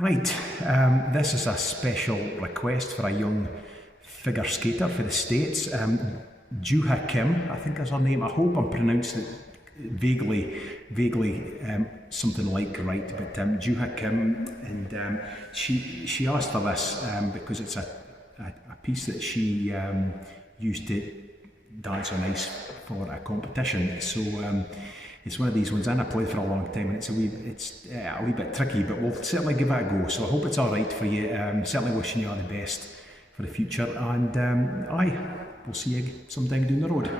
Right, this is a special request for a young figure skater for the States. Juha Kim, I think is her name. I hope I'm pronouncing it vaguely something like right, but Juha Kim, and she asked for this because it's a piece that she used to dance on ice for a competition. So it's one of these ones, and I played for a long time, and it's a wee bit tricky, but we'll certainly give it a go. So I hope it's all right for you. Certainly wishing you all the best for the future, and we'll see you sometime down the road.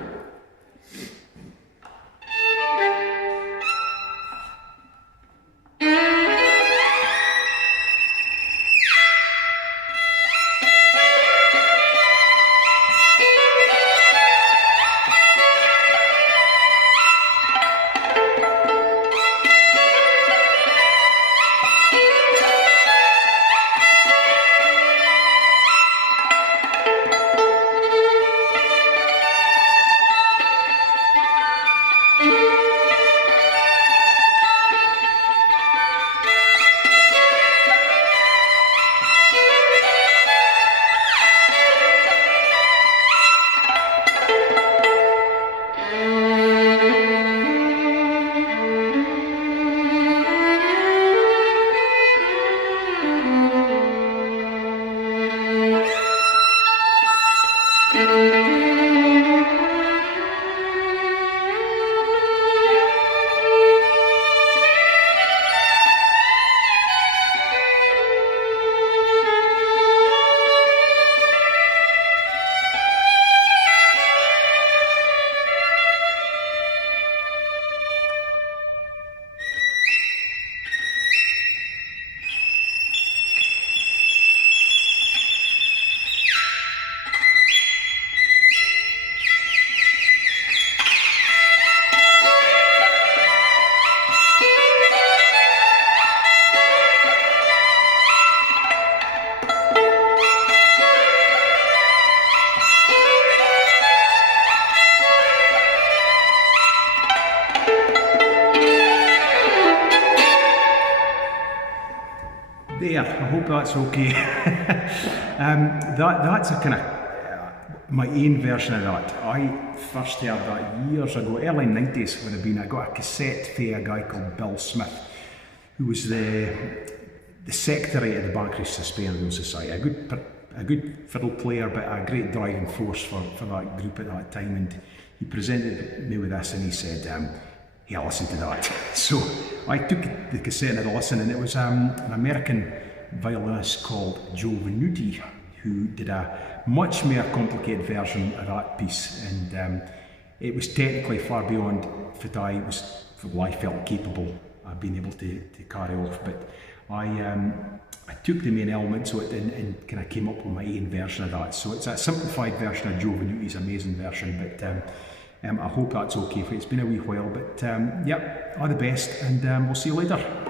There, I hope that's okay. That's a kind of my own version of that. I first heard that years ago, early 90s would have been. I got a cassette for a guy called Bill Smith, who was the secretary of the Bankery Sustainable Society, a good fiddle player, but a great driving force for that group at that time. And he presented me with this, and he said, yeah, listen to that. So I took the cassette and had a listen, and it was an American violinist called Joe Venuti who did a much more complicated version of that piece, and it was technically far beyond what I felt capable of being able to carry off. But I took the main elements of it and kind of came up with my own version of that. So it's a simplified version of Joe Venuti's amazing version, but I hope that's okay for you. It's been a wee while, but yeah, all the best, and we'll see you later.